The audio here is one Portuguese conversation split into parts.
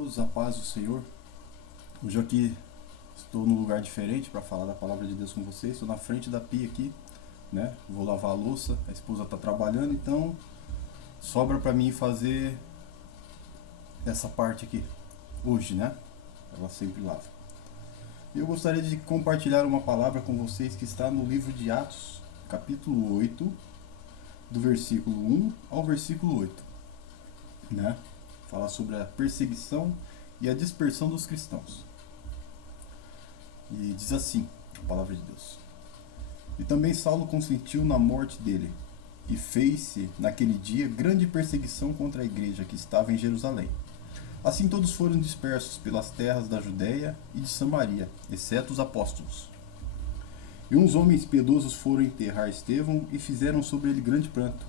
Todos a paz do Senhor. Hoje aqui estou num lugar diferente para falar da palavra de Deus com vocês. Estou na frente da pia aqui, né? Vou lavar a louça, a esposa está trabalhando, então sobra para mim fazer essa parte aqui hoje, né? Ela sempre lava. Eu gostaria de compartilhar uma palavra com vocês que está no livro de Atos, capítulo 8, do versículo 1 ao versículo 8, né? Falar sobre a perseguição e a dispersão dos cristãos. E diz assim, a palavra de Deus: E também Saulo consentiu na morte dele, e fez-se naquele dia grande perseguição contra a igreja que estava em Jerusalém. Assim todos foram dispersos pelas terras da Judéia e de Samaria, exceto os apóstolos. E uns homens piedosos foram enterrar Estevão e fizeram sobre ele grande pranto.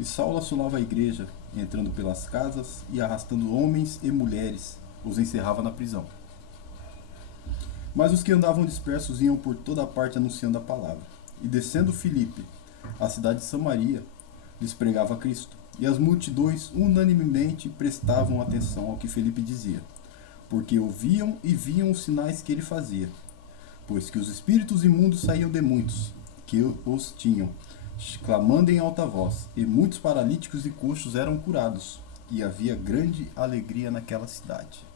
E Saulo assolava a igreja, entrando pelas casas e arrastando homens e mulheres, os encerrava na prisão. Mas os que andavam dispersos iam por toda a parte anunciando a palavra. E descendo Filipe, a cidade de Samaria, lhes pregava Cristo. E as multidões unanimemente prestavam atenção ao que Filipe dizia, porque ouviam e viam os sinais que ele fazia, pois que os espíritos imundos saíam de muitos, que os tinham, clamando em alta voz, e muitos paralíticos e coxos eram curados, e havia grande alegria naquela cidade.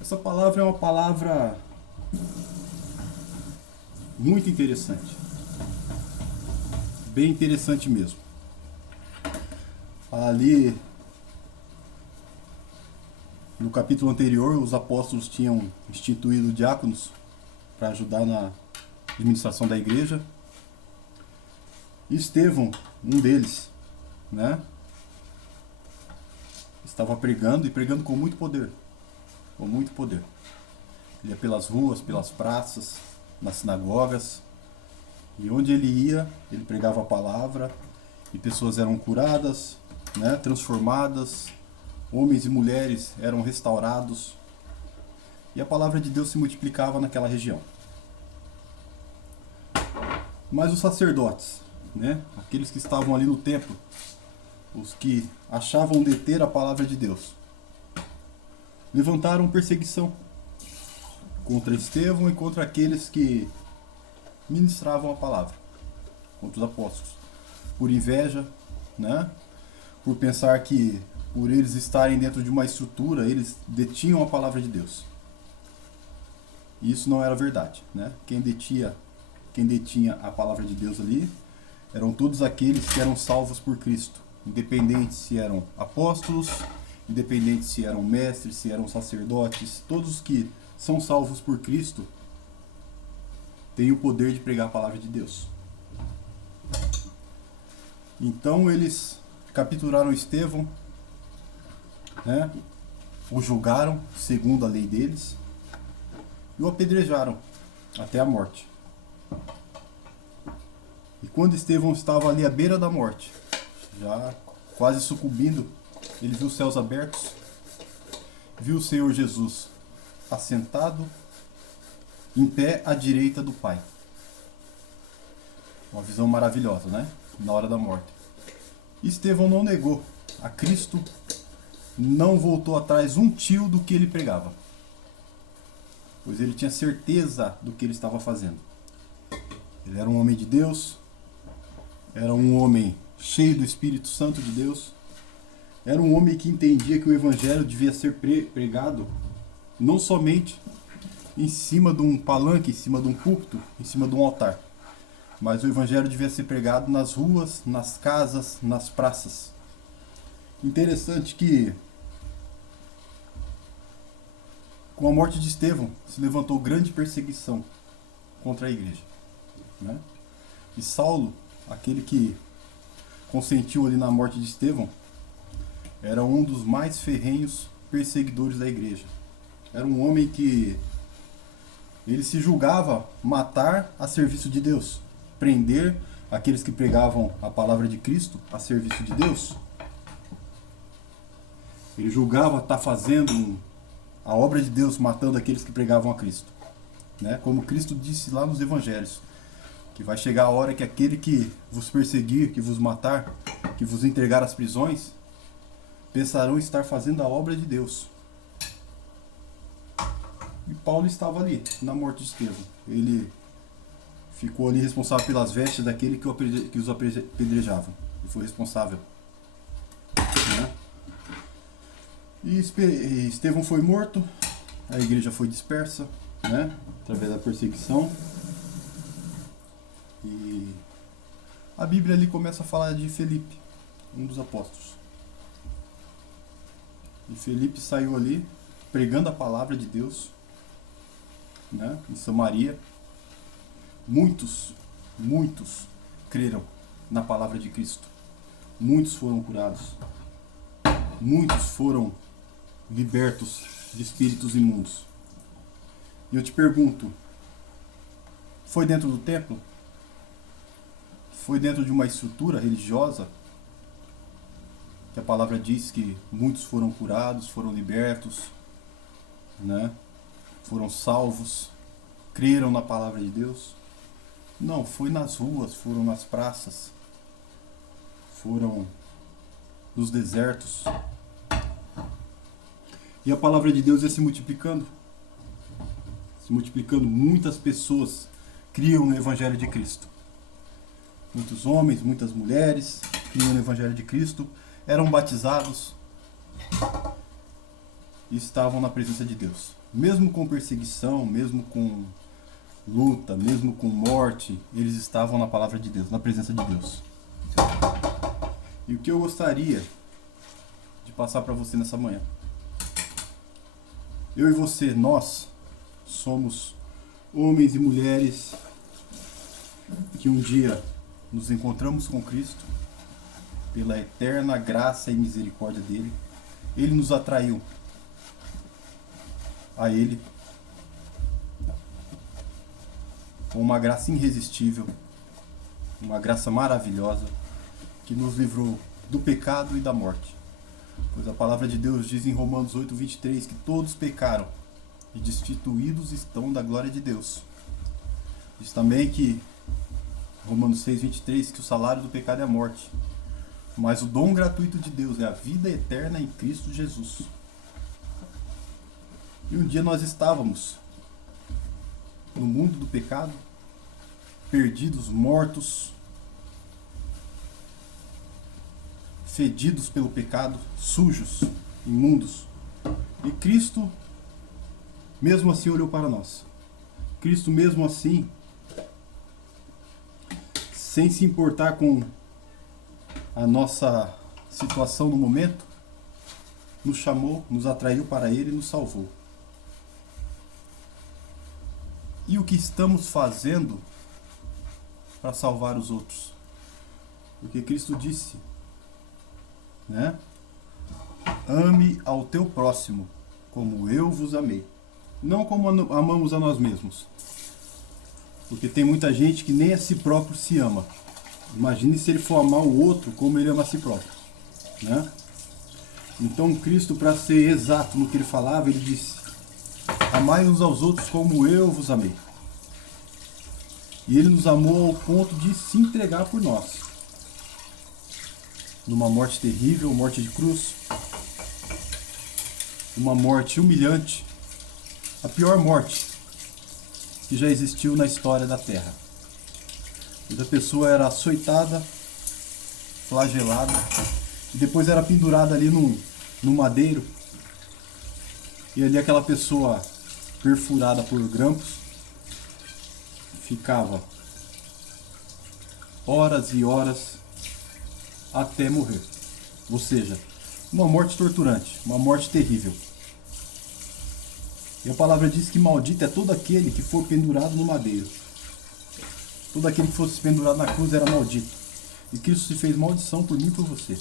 Essa palavra é uma palavra muito interessante, bem interessante mesmo. Ali no capítulo anterior, os apóstolos tinham instituído diáconos para ajudar na administração da igreja. E Estevão, um deles, né, estava pregando, e pregando com muito poder. Com muito poder. Ele ia pelas ruas, pelas praças, nas sinagogas, e onde ele ia, ele pregava a palavra, e pessoas eram curadas, né, transformadas, homens e mulheres eram restaurados, e a palavra de Deus se multiplicava naquela região. Mas os sacerdotes, né, aqueles que estavam ali no templo, os que achavam deter a palavra de Deus, levantaram perseguição contra Estevão e contra aqueles que ministravam a palavra, contra os apóstolos, por inveja, né, por pensar que por eles estarem dentro de uma estrutura, eles detinham a palavra de Deus. E isso não era verdade, né? Quem detinha a palavra de Deus ali eram todos aqueles que eram salvos por Cristo, independente se eram apóstolos, independente se eram mestres, se eram sacerdotes, todos que são salvos por Cristo têm o poder de pregar a palavra de Deus. Então eles capturaram Estevão, né, o julgaram segundo a lei deles e o apedrejaram até a morte. E quando Estevão estava ali à beira da morte, já quase sucumbindo, ele viu os céus abertos, viu o Senhor Jesus assentado em pé à direita do Pai. Uma visão maravilhosa, né? Na hora da morte. Estevão não negou a Cristo, não voltou atrás um tio do que ele pregava, pois ele tinha certeza do que ele estava fazendo. Ele era um homem de Deus, era um homem cheio do Espírito Santo de Deus, era um homem que entendia que o Evangelho devia ser pregado não somente em cima de um palanque, em cima de um púlpito, em cima de um altar, mas o Evangelho devia ser pregado nas ruas, nas casas, nas praças. Interessante que com a morte de Estevão se levantou grande perseguição contra a igreja, né? E Saulo, aquele que consentiu ali na morte de Estevão, era um dos mais ferrenhos perseguidores da igreja. Era um homem que ele se julgava matar a serviço de Deus, prender aqueles que pregavam a palavra de Cristo a serviço de Deus. Ele julgava estar fazendo a obra de Deus, matando aqueles que pregavam a Cristo, né? Como Cristo disse lá nos Evangelhos, que vai chegar a hora que aquele que vos perseguir, que vos matar, que vos entregar às prisões, pensarão estar fazendo a obra de Deus. E Paulo estava ali, na morte de Estevão. Ele ficou ali responsável pelas vestes daquele que os apedrejavam. Ele foi responsável. Né? E Estevão foi morto, a igreja foi dispersa, né? Através da perseguição. E a Bíblia ali começa a falar de Felipe, um dos apóstolos. E Felipe saiu ali pregando a palavra de Deus, né? Em Samaria. Muitos creram na palavra de Cristo. Muitos foram curados. Muitos foram libertos de espíritos imundos. E eu te pergunto, foi dentro do templo? Foi dentro de uma estrutura religiosa? Que a palavra diz que muitos foram curados, foram libertos, né? Foram salvos, creram na palavra de Deus? Não, foi nas ruas, foram nas praças, foram nos desertos. E a palavra de Deus ia se multiplicando. Se multiplicando, muitas pessoas criam no Evangelho de Cristo. Muitos homens, muitas mulheres criam no Evangelho de Cristo, eram batizados e estavam na presença de Deus. Mesmo com perseguição, mesmo com luta, mesmo com morte, eles estavam na palavra de Deus, na presença de Deus. E o que eu gostaria de passar para você nessa manhã? Eu e você, nós somos homens e mulheres que um dia nos encontramos com Cristo pela eterna graça e misericórdia dele. Ele nos atraiu a Ele com uma graça irresistível, uma graça maravilhosa que nos livrou do pecado e da morte. Pois a palavra de Deus diz em Romanos 8:23 que todos pecaram e destituídos estão da glória de Deus. Diz também que Romanos 6:23 que o salário do pecado é a morte, mas o dom gratuito de Deus é a vida eterna em Cristo Jesus. E um dia nós estávamos no mundo do pecado, perdidos, mortos, fedidos pelo pecado, sujos, imundos. E Cristo, mesmo assim, olhou para nós. Cristo, mesmo assim, sem se importar com a nossa situação no momento, nos chamou, nos atraiu para Ele e nos salvou. E o que estamos fazendo para salvar os outros? Porque Cristo disse, né? Ame ao teu próximo como eu vos amei. Não como amamos a nós mesmos. Porque tem muita gente que nem a si próprio se ama. Imagine se ele for amar o outro como ele ama a si próprio, né? Então Cristo, para ser exato no que ele falava, ele disse: amai uns aos outros como eu vos amei. E ele nos amou ao ponto de se entregar por nós. Numa morte terrível, morte de cruz. Uma morte humilhante. A pior morte que já existiu na história da Terra. Onde a pessoa era açoitada, flagelada, e depois era pendurada ali num madeiro. E ali aquela pessoa perfurada por grampos ficava horas e horas até morrer. Ou seja, uma morte torturante, uma morte terrível. E a palavra diz que maldito é todo aquele que for pendurado no madeiro. Todo aquele que fosse pendurado na cruz era maldito. E Cristo se fez maldição por mim e por você.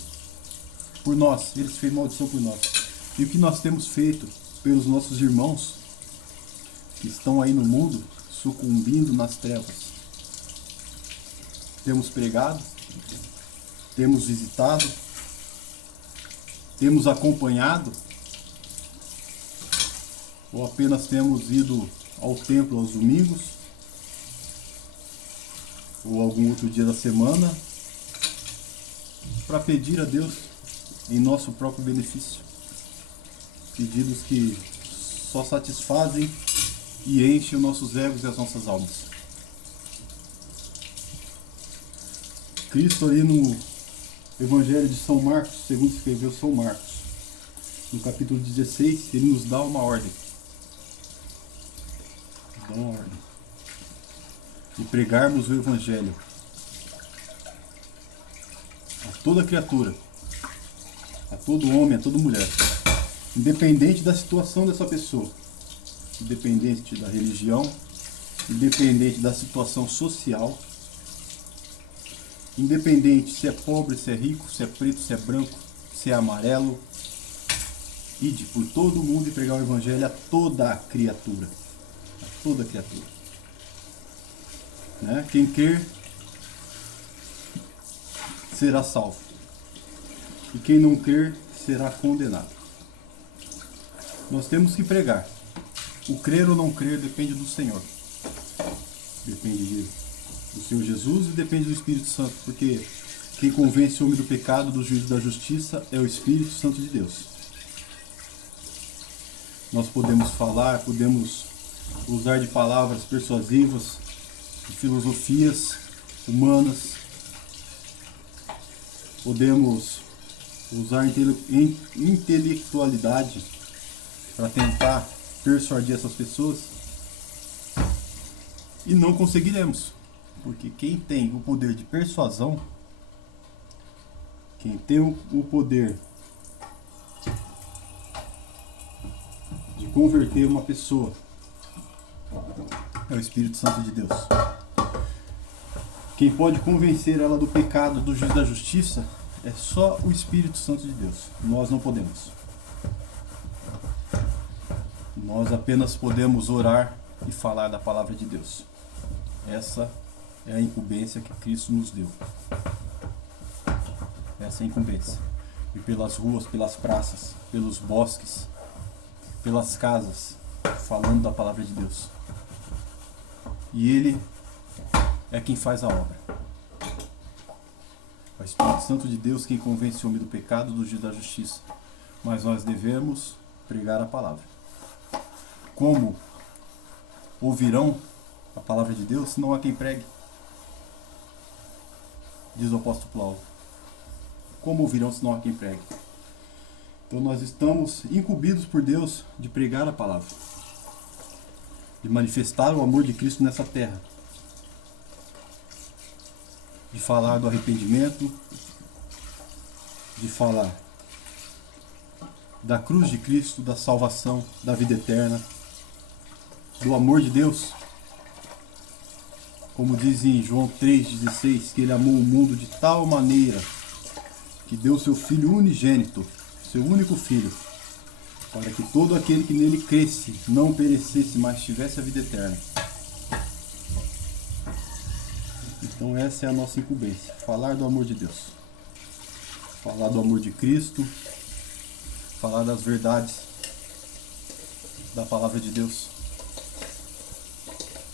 Por nós, Ele se fez maldição por nós. E o que nós temos feito pelos nossos irmãos que estão aí no mundo, sucumbindo nas trevas? Temos pregado, temos visitado, temos acompanhado, ou apenas temos ido ao templo aos domingos, ou algum outro dia da semana, para pedir a Deus em nosso próprio benefício. Pedidos que só satisfazem e enchem os nossos egos e as nossas almas. Cristo ali no Evangelho de São Marcos, segundo escreveu São Marcos, no capítulo 16, ele nos dá uma ordem. Dá uma ordem. De pregarmos o Evangelho a toda criatura, a todo homem, a toda mulher, independente da situação dessa pessoa, independente da religião, independente da situação social, independente se é pobre, se é rico, se é preto, se é branco, se é amarelo. Ide por todo mundo e pregar o Evangelho a toda a criatura. A toda a criatura. Né? Quem crer será salvo. E quem não crer será condenado. Nós temos que pregar. O crer ou não crer depende do Senhor. Depende do Senhor Jesus e depende do Espírito Santo. Porque quem convence o homem do pecado, do juízo e da justiça é o Espírito Santo de Deus. Nós podemos falar, podemos usar de palavras persuasivas, de filosofias humanas, podemos usar intelectualidade para tentar persuadir essas pessoas e não conseguiremos, porque quem tem o poder de persuasão, quem tem o poder de converter uma pessoa é o Espírito Santo de Deus. Quem pode convencer ela do pecado, do juízo e da justiça é só o Espírito Santo de Deus. Nós não podemos. Nós apenas podemos orar e falar da palavra de Deus. Essa é a incumbência que Cristo nos deu. Essa é a incumbência. E pelas ruas, pelas praças, pelos bosques, pelas casas, falando da palavra de Deus. E Ele é quem faz a obra. É o Espírito Santo de Deus quem convence o homem do pecado, do juízo e da justiça. Mas nós devemos pregar a palavra. Como ouvirão a palavra de Deus se não há quem pregue? Diz o apóstolo Paulo. Como ouvirão se não há quem pregue? Então nós estamos incumbidos por Deus de pregar a palavra, de manifestar o amor de Cristo nessa terra, de falar do arrependimento, de falar da cruz de Cristo, da salvação, da vida eterna, do amor de Deus. Como diz em João 3,16, que Ele amou o mundo de tal maneira que deu seu Filho unigênito, seu único Filho, para que todo aquele que nele cresce não perecesse, mas tivesse a vida eterna. Então essa é a nossa incumbência, falar do amor de Deus, falar do amor de Cristo, falar das verdades da palavra de Deus,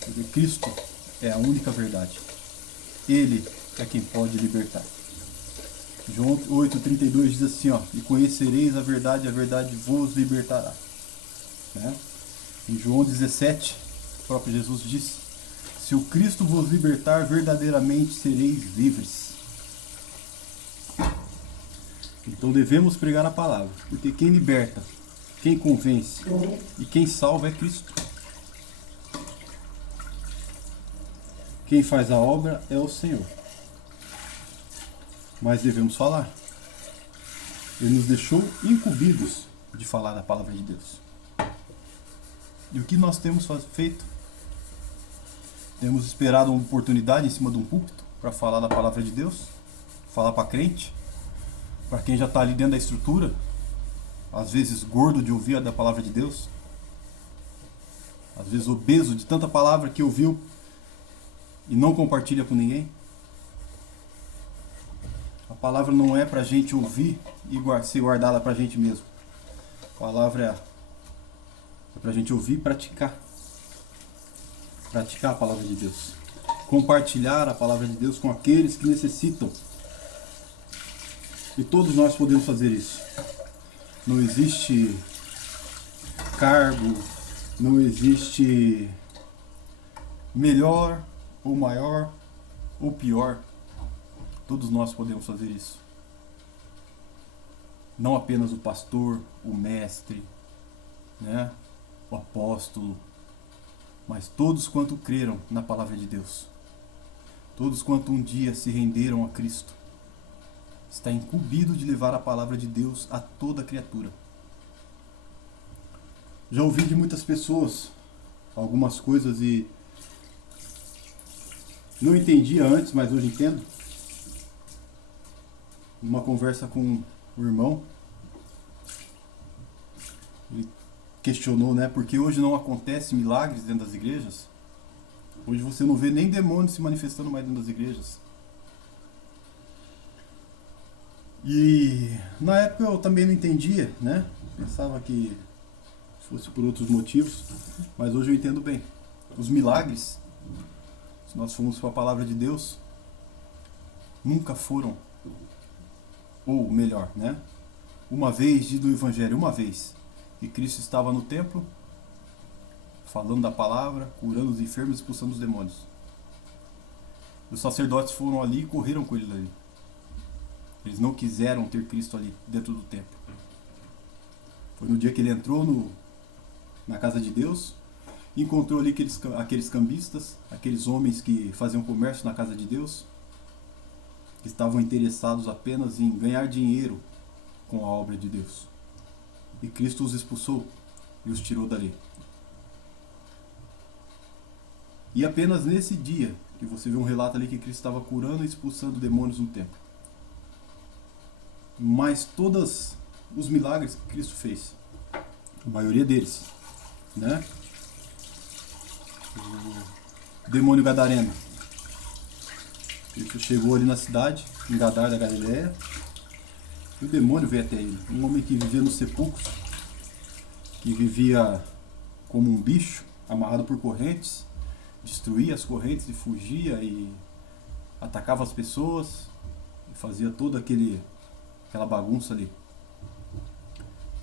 porque Cristo é a única verdade, Ele é quem pode libertar. João 8,32 diz assim, ó, e conhecereis a verdade vos libertará. Né? Em João 17, o próprio Jesus disse, se o Cristo vos libertar, verdadeiramente sereis livres. Então devemos pregar a palavra, porque quem liberta, quem convence e quem salva é Cristo. Quem faz a obra é o Senhor. Mas devemos falar. Ele nos deixou incumbidos de falar da palavra de Deus. E o que nós temos feito? Temos esperado uma oportunidade em cima de um púlpito para falar da palavra de Deus, falar para crente, para quem já está ali dentro da estrutura, às vezes gordo de ouvir a palavra de Deus, às vezes obeso de tanta palavra que ouviu e não compartilha com ninguém. A palavra não é para a gente ouvir e ser guardada para a gente mesmo. A palavra é para a gente ouvir e praticar. Praticar a palavra de Deus. Compartilhar a palavra de Deus com aqueles que necessitam. E todos nós podemos fazer isso. Não existe cargo, não existe melhor ou maior ou pior. Todos nós podemos fazer isso. Não apenas o pastor, o mestre, né, o apóstolo, mas todos quanto creram na palavra de Deus. Todos quanto um dia se renderam a Cristo. Está incumbido de levar a palavra de Deus a toda criatura. Já ouvi de muitas pessoas algumas coisas e não entendia antes, mas hoje entendo. Numa conversa com o irmão, ele questionou, né, porque hoje não acontece milagres dentro das igrejas. Hoje você não vê nem demônios se manifestando mais dentro das igrejas. E na época eu também não entendia, né? Pensava que fosse por outros motivos, mas hoje eu entendo bem. Os milagres, se nós formos para a palavra de Deus, nunca foram, ou melhor, né? Uma vez, diz no Evangelho, uma vez, que Cristo estava no templo, falando da palavra, curando os enfermos e expulsando os demônios. Os sacerdotes foram ali e correram com ele ali. Eles não quiseram ter Cristo ali dentro do templo. Foi no dia que ele entrou na casa de Deus, encontrou ali aqueles cambistas, aqueles homens que faziam comércio na casa de Deus, que estavam interessados apenas em ganhar dinheiro com a obra de Deus. E Cristo os expulsou e os tirou dali. E apenas nesse dia que você vê um relato ali que Cristo estava curando e expulsando demônios no templo. Mas todos os milagres que Cristo fez, a maioria deles, né? O demônio gadareno, Cristo chegou ali na cidade, em Gadar da Galileia, e o demônio veio até ele. Um homem que vivia nos sepulcros, que vivia como um bicho, amarrado por correntes, destruía as correntes e fugia e atacava as pessoas e fazia toda aquela bagunça ali.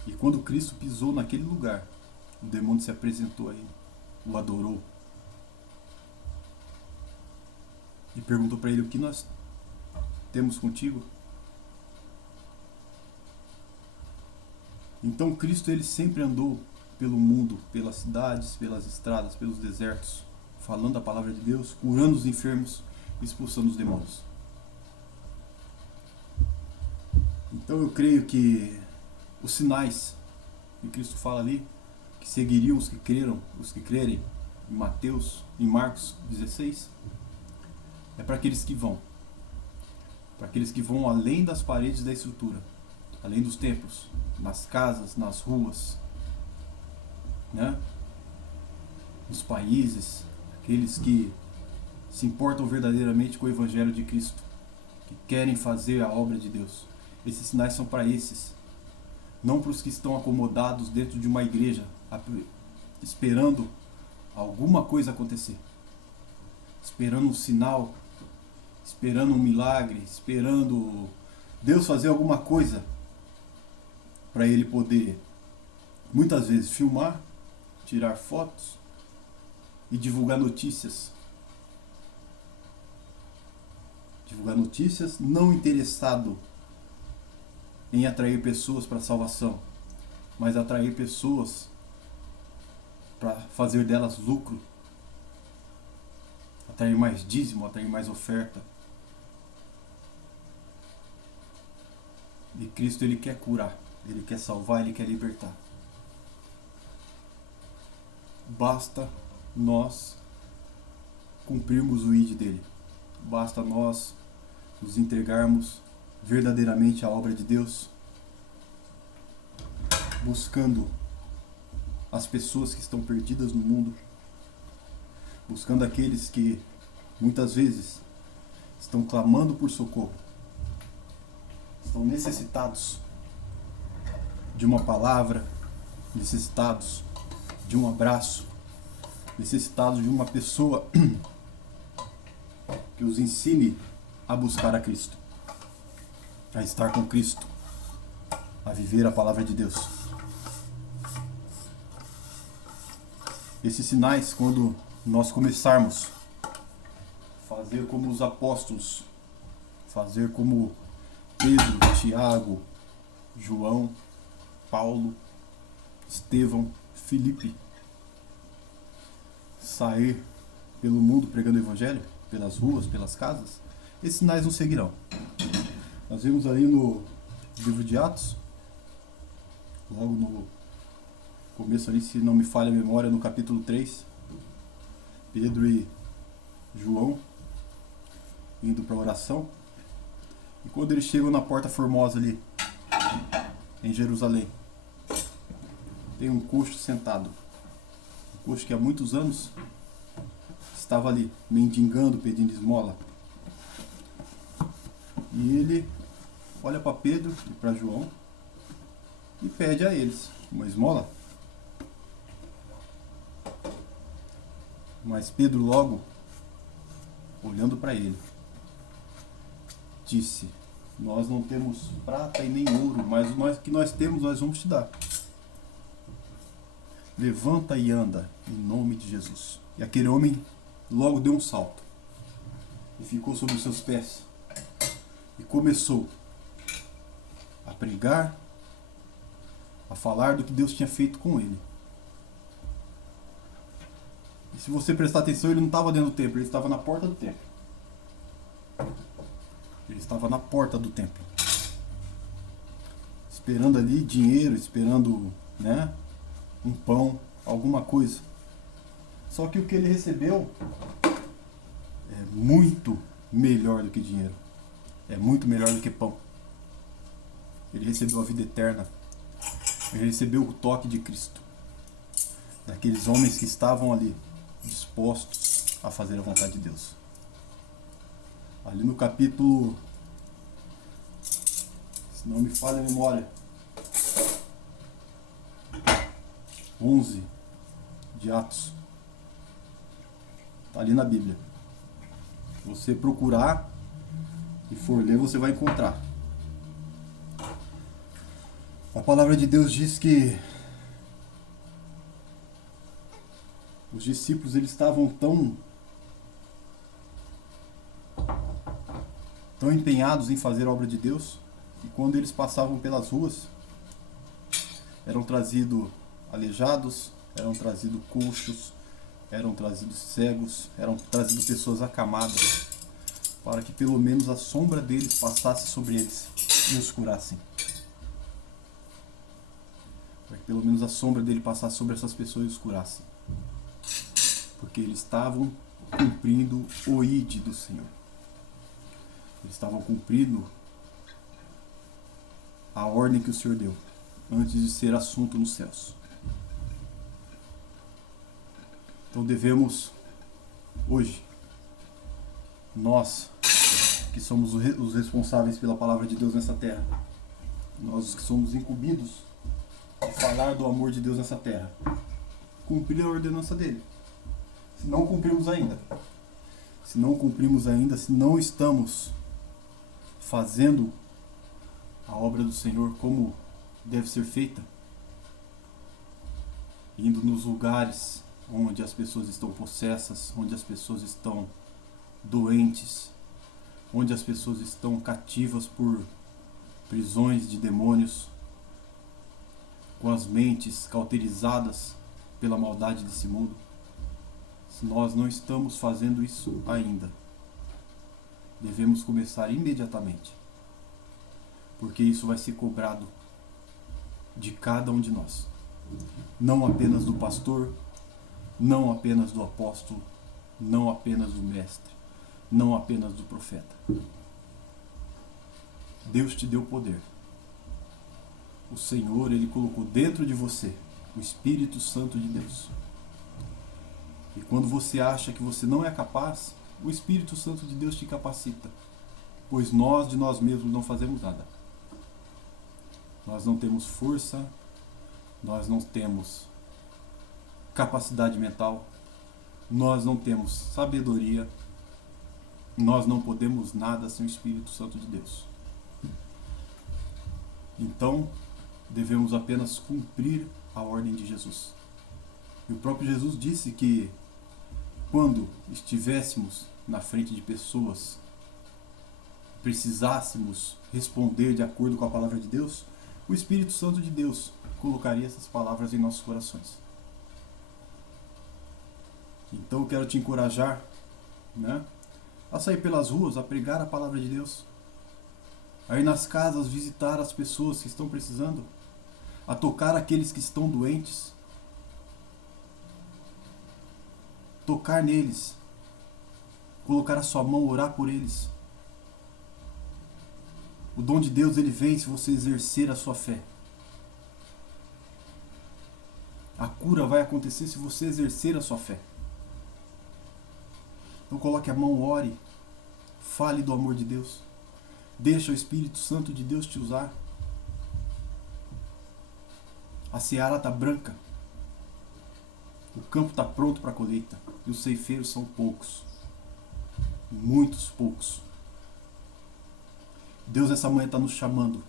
E quando Cristo pisou naquele lugar, o demônio se apresentou a ele, o adorou e perguntou para ele: o que nós temos contigo? Então Cristo, ele sempre andou pelo mundo, pelas cidades, pelas estradas, pelos desertos, falando a palavra de Deus, curando os enfermos, expulsando os demônios. Então eu creio que os sinais que Cristo fala ali, que seguiriam os que creram, os que crerem, em Mateus, em Marcos 16, é para aqueles que vão. Para aqueles que vão além das paredes da estrutura, além dos templos, nas casas, nas ruas, né? Nos países, aqueles que se importam verdadeiramente com o Evangelho de Cristo, que querem fazer a obra de Deus. Esses sinais são para esses, não para os que estão acomodados dentro de uma igreja, esperando alguma coisa acontecer, esperando um sinal, esperando um milagre, esperando Deus fazer alguma coisa para ele poder, muitas vezes, filmar, tirar fotos e divulgar notícias. Divulgar notícias, não interessado em atrair pessoas para a salvação, mas atrair pessoas para fazer delas lucro, atrair mais dízimo, atrair mais oferta. E Cristo, ele quer curar, ele quer salvar, ele quer libertar. Basta nós cumprirmos o ID dele. Basta nós nos entregarmos verdadeiramente à obra de Deus, buscando as pessoas que estão perdidas no mundo, buscando aqueles que muitas vezes estão clamando por socorro, estão necessitados de uma palavra, necessitados de um abraço, necessitados de uma pessoa que os ensine a buscar a Cristo. a estar com Cristo, a viver a palavra de Deus. Esses sinais, quando nós começarmos a fazer como os apóstolos, fazer como Pedro, Tiago, João, Paulo, Estevão, Filipe, sair pelo mundo pregando o evangelho, pelas ruas, pelas casas, esses sinais nos seguirão. Nós vimos ali no livro de Atos, logo no começo ali, se não me falha a memória, no capítulo 3, Pedro e João indo para a oração, e quando eles chegam na Porta Formosa ali, em Jerusalém, tem um coxo sentado, um coxo que há muitos anos estava ali, mendigando, pedindo esmola. E ele olha para Pedro e para João e pede a eles uma esmola. Mas Pedro logo, olhando para ele, disse: nós não temos prata e nem ouro, mas o que nós temos nós vamos te dar. Levanta e anda, em nome de Jesus. E aquele homem logo deu um salto e ficou sobre os seus pés e começou a pregar, a falar do que Deus tinha feito com ele. E se você prestar atenção, ele não estava dentro do templo, ele estava na porta do templo. Ele estava na porta do templo, esperando ali dinheiro, esperando, né, um pão, alguma coisa. Só que o que ele recebeu é muito melhor do que dinheiro. É muito melhor do que pão. Ele recebeu a vida eterna. Ele recebeu o toque de Cristo. Daqueles homens que estavam ali, dispostos a fazer a vontade de Deus. Ali no capítulo, se não me falha a memória, 11 de Atos. Está ali na Bíblia. Se você procurar e for ler, você vai encontrar. A palavra de Deus diz que os discípulos eles estavam tão empenhados em fazer a obra de Deus, e quando eles passavam pelas ruas, eram trazidos aleijados, eram trazidos coxos, eram trazidos cegos, eram trazidas pessoas acamadas, para que pelo menos a sombra deles passasse sobre eles e os curassem. Para que pelo menos a sombra dele passasse sobre essas pessoas e os curassem. Porque eles estavam cumprindo o ID do Senhor. Eles estavam cumprindo a ordem que o Senhor deu, antes de ser assunto nos céus. Então devemos, hoje, nós que somos os responsáveis pela palavra de Deus nessa terra, nós que somos incumbidos de falar do amor de Deus nessa terra, cumprir a ordenança dele. Se não cumprimos ainda, se não estamos fazendo a obra do Senhor como deve ser feita, indo nos lugares onde as pessoas estão possessas, onde as pessoas estão doentes, onde as pessoas estão cativas por prisões de demônios, com as mentes cauterizadas pela maldade desse mundo. Se nós não estamos fazendo isso ainda, devemos começar imediatamente, porque isso vai ser cobrado de cada um de nós, não apenas do pastor, não apenas do apóstolo, não apenas do mestre, não apenas do profeta. Deus te deu poder. O Senhor, Ele colocou dentro de você o Espírito Santo de Deus. E quando você acha que você não é capaz, o Espírito Santo de Deus te capacita, pois nós de nós mesmos não fazemos nada. Nós não temos força, nós não temos capacidade mental, nós não temos sabedoria, nós não podemos nada sem o Espírito Santo de Deus. Então, devemos apenas cumprir a ordem de Jesus. E o próprio Jesus disse que quando estivéssemos na frente de pessoas, precisássemos responder de acordo com a palavra de Deus, o Espírito Santo de Deus colocaria essas palavras em nossos corações. Então eu quero te encorajar, né, a sair pelas ruas, a pregar a palavra de Deus, a ir nas casas visitar as pessoas que estão precisando, a tocar aqueles que estão doentes, tocar neles, colocar a sua mão, orar por eles. O dom de Deus, ele vem se você exercer a sua fé. A cura vai acontecer se você exercer a sua fé. Então coloque a mão, ore, fale do amor de Deus. Deixa o Espírito Santo de Deus te usar. A seara está branca. O campo está pronto para a colheita. E os ceifeiros são poucos. Muitos poucos. Deus nessa manhã está nos chamando.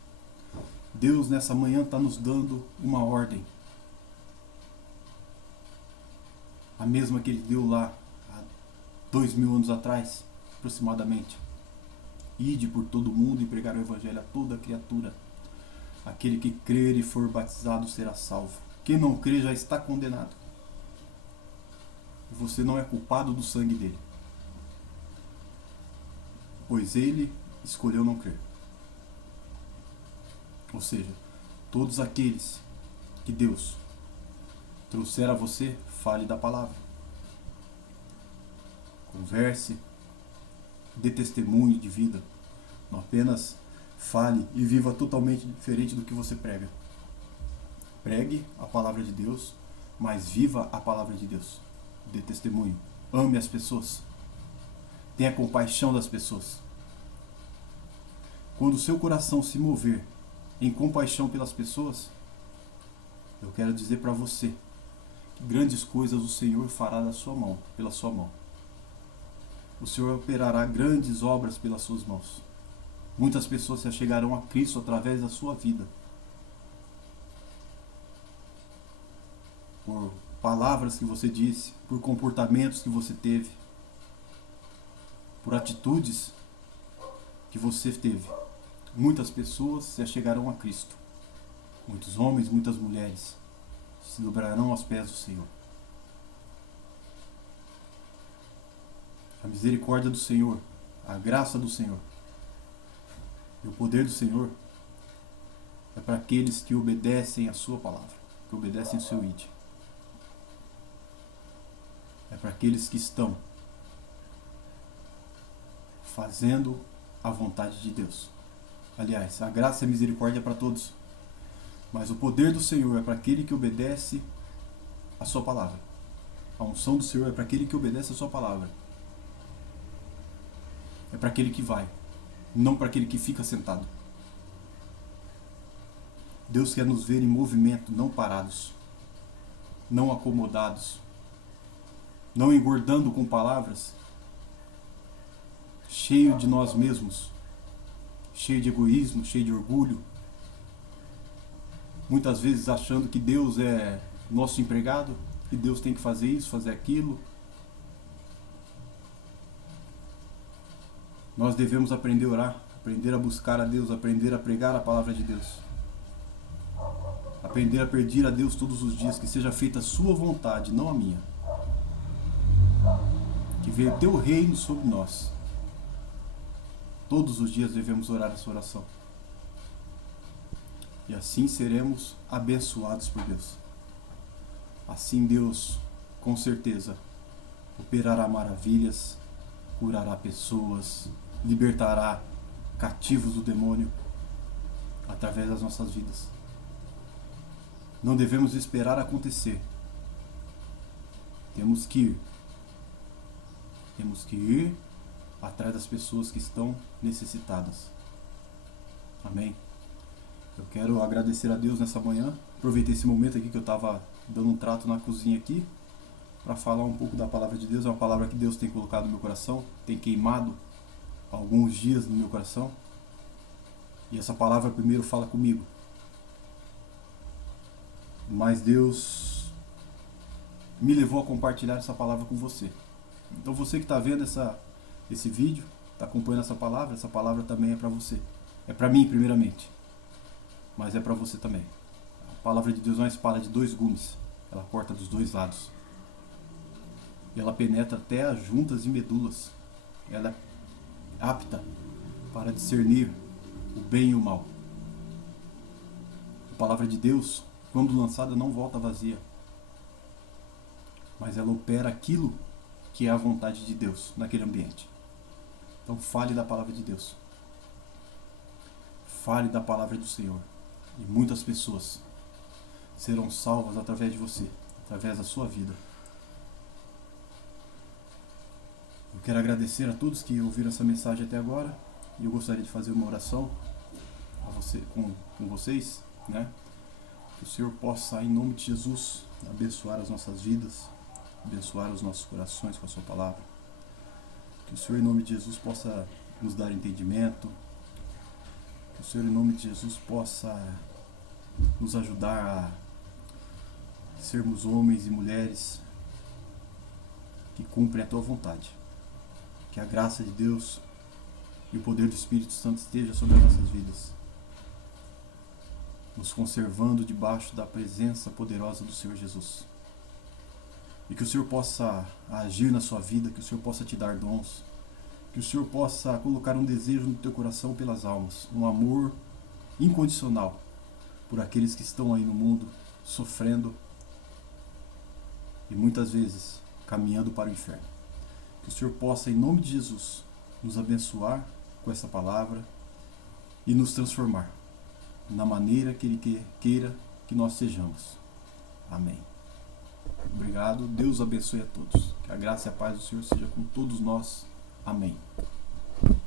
Deus nessa manhã está nos dando uma ordem. A mesma que Ele deu lá há 2000 anos atrás, aproximadamente. Ide por todo mundo e pregar o Evangelho a toda criatura. Aquele que crer e for batizado será salvo. Quem não crê já está condenado. E você não é culpado do sangue dele. Pois ele escolheu não crer. Ou seja, todos aqueles que Deus trouxer a você, fale da palavra. Converse, dê testemunho de vida. Não apenas fale e viva totalmente diferente do que você prega. Pregue a palavra de Deus, mas viva a palavra de Deus. Dê testemunho. Ame as pessoas. Tenha compaixão das pessoas. Quando o seu coração se mover em compaixão pelas pessoas, eu quero dizer para você que grandes coisas o Senhor fará da sua mão, pela sua mão. O Senhor operará grandes obras pelas suas mãos. Muitas pessoas se achegarão a Cristo através da sua vida. Por palavras que você disse, por comportamentos que você teve, por atitudes que você teve. Muitas pessoas se achegarão a Cristo. Muitos homens, muitas mulheres se dobrarão aos pés do Senhor. A misericórdia do Senhor, a graça do Senhor e o poder do Senhor é para aqueles que obedecem a sua palavra, que obedecem o seu id. É para aqueles que estão fazendo a vontade de Deus. Aliás, a graça e a misericórdia é para todos. Mas o poder do Senhor é para aquele que obedece a sua palavra. A unção do Senhor é para aquele que obedece a sua palavra. É para aquele que vai, não para aquele que fica sentado. Deus quer nos ver em movimento, não parados, não acomodados, não engordando com palavras, cheio de nós mesmos, cheio de egoísmo, cheio de orgulho, muitas vezes achando que Deus é nosso empregado, que Deus tem que fazer isso, fazer aquilo. Nós devemos aprender a orar, aprender a buscar a Deus, aprender a pregar a palavra de Deus. Aprender a pedir a Deus todos os dias que seja feita a sua vontade, não a minha. Que venha o teu reino sobre nós. Todos os dias devemos orar essa oração. E assim seremos abençoados por Deus. Assim Deus, com certeza, operará maravilhas, curará pessoas, libertará cativos do demônio através das nossas vidas. Não devemos esperar acontecer. Temos que ir. Temos que ir atrás das pessoas que estão necessitadas. Amém? Eu quero agradecer a Deus nessa manhã. Aproveitei esse momento aqui que eu estava dando um trato na cozinha aqui para falar um pouco da palavra de Deus. É uma palavra que Deus tem colocado no meu coração, tem queimado alguns dias no meu coração. E essa palavra primeiro fala comigo. mas Deus me levou a compartilhar essa palavra com você. Então você que está vendo esse vídeo, está acompanhando essa palavra também é para você. É para mim primeiramente, mas é para você também. A palavra de Deus é uma espada de 2 gumes, ela corta dos 2 lados. E ela penetra até as juntas e medulas. Ela é apta para discernir o bem e o mal. A palavra de Deus, quando lançada, não volta vazia, mas ela opera aquilo que é a vontade de Deus naquele ambiente. Então fale da palavra de Deus. Fale da palavra do Senhor. E muitas pessoas serão salvas através de você, através da sua vida. Eu quero agradecer a todos que ouviram essa mensagem até agora. E eu gostaria de fazer uma oração com vocês, né? Que o Senhor possa, em nome de Jesus, abençoar as nossas vidas, abençoar os nossos corações com a sua palavra. Que o Senhor, em nome de Jesus, possa nos dar entendimento. Que o Senhor, em nome de Jesus, possa nos ajudar a sermos homens e mulheres que cumprem a tua vontade. Que a graça de Deus e o poder do Espírito Santo esteja sobre as nossas vidas, nos conservando debaixo da presença poderosa do Senhor Jesus. E que o Senhor possa agir na sua vida, que o Senhor possa te dar dons, que o Senhor possa colocar um desejo no teu coração pelas almas, um amor incondicional por aqueles que estão aí no mundo sofrendo e muitas vezes caminhando para o inferno. Que o Senhor possa, em nome de Jesus, nos abençoar com essa palavra e nos transformar na maneira que Ele queira que nós sejamos. Amém. Obrigado. Deus abençoe a todos. Que a graça e a paz do Senhor seja com todos nós. Amém.